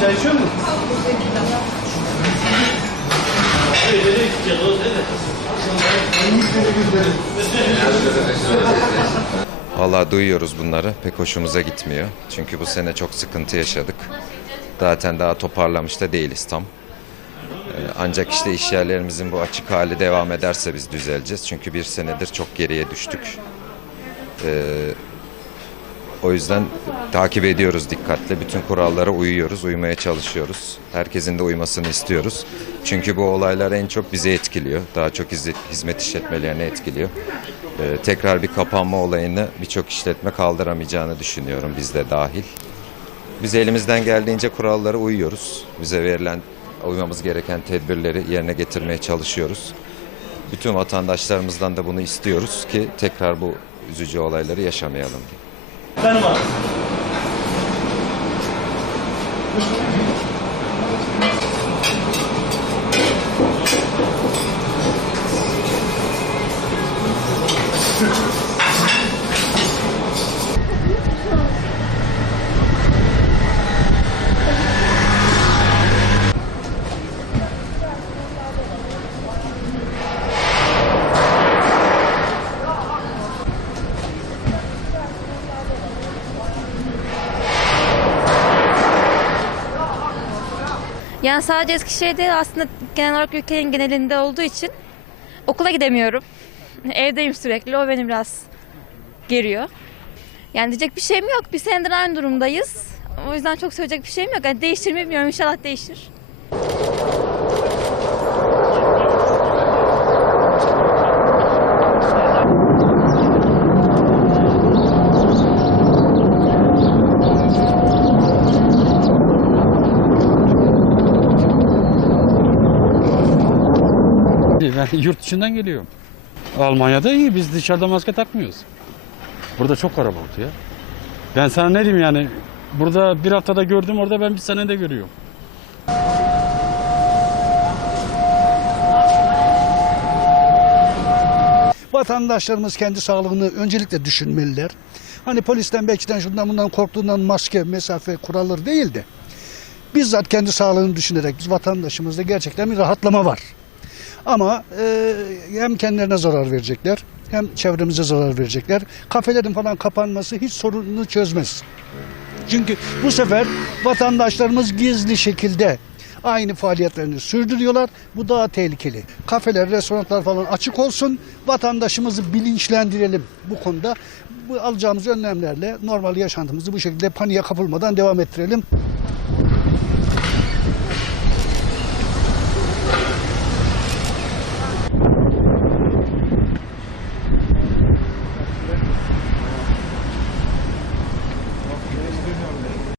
Çay içiyor musun? Valla duyuyoruz bunları. Pek hoşumuza gitmiyor. Çünkü bu sene çok sıkıntı yaşadık. Zaten daha toparlamış da değiliz tam. Ee, Ancak işte iş yerlerimizin bu açık hali devam ederse biz düzeleceğiz. Çünkü bir senedir çok geriye düştük. Ee, o yüzden takip ediyoruz dikkatle. Bütün kurallara uyuyoruz, uymaya çalışıyoruz. Herkesin de uymasını istiyoruz. Çünkü bu olaylar en çok bizi etkiliyor. Daha çok hiz- hizmet işletmelerini etkiliyor. Ee, tekrar bir kapanma olayını birçok işletme kaldıramayacağını düşünüyorum biz de dahil. Biz elimizden geldiğince kurallara uyuyoruz. Bize verilen uymamız gereken tedbirleri yerine getirmeye çalışıyoruz. Bütün vatandaşlarımızdan da bunu istiyoruz ki tekrar bu üzücü olayları yaşamayalım diye. 在吗？Yani sadece Eskişehir değil aslında genel olarak ülkenin genelinde olduğu için okula gidemiyorum. Evdeyim sürekli o beni biraz geriyor. Yani diyecek bir şeyim yok. Bir senedir aynı durumdayız. O yüzden çok söyleyecek bir şeyim yok. Yani değiştir mi bilmiyorum inşallah değişir. Ben yurt dışından geliyorum. Almanya'da iyi biz dışarıda maske takmıyoruz. Burada çok kalabalık ya. Ben sana ne diyeyim yani burada bir haftada gördüm orada ben bir senede görüyorum. Vatandaşlarımız kendi sağlığını öncelikle düşünmeliler. Hani polisten belki şundan bundan korktuğundan maske, mesafe kuralları değil de bizzat kendi sağlığını düşünerek biz vatandaşımızda gerçekten bir rahatlama var. Ama e, hem kendilerine zarar verecekler hem çevremize zarar verecekler. Kafelerin falan kapanması hiç sorununu çözmez. Çünkü bu sefer vatandaşlarımız gizli şekilde aynı faaliyetlerini sürdürüyorlar. Bu daha tehlikeli. Kafeler, restoranlar falan açık olsun. Vatandaşımızı bilinçlendirelim bu konuda. Bu alacağımız önlemlerle normal yaşantımızı bu şekilde paniğe kapılmadan devam ettirelim.